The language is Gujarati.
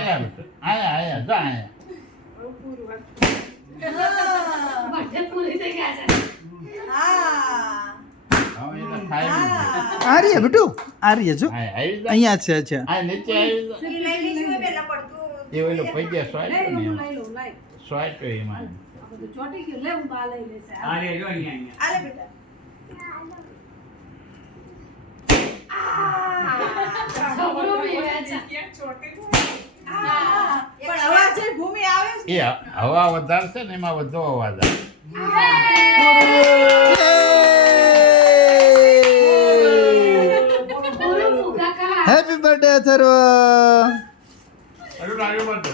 આયા જા આયા બર્થડે પૂરી થઈ ગયા છે હવે એને ખાઈ લીધું. આ રહીએ બેટુ આ રહીએ જો આયા આવી જા અહીંયા છે અચ્છા આ નીચે આવી જા એ ઓલો પૈયા સ્વાઈટ ને સ્વાઈટ એમાં ચોટી ગયું લે હું બા લઈ લેશે આ રે જો અહીંયા આલે બેટા છોકરો બી વેચા પણ અવાજ છે ભૂમિ આવે છે એ હવા વધારે છે ને એમાં વધુ અવાજ આવે પૂરું ફુગા કા હેપી બર્થડે અથર્વ અરે લાગ્યો બધો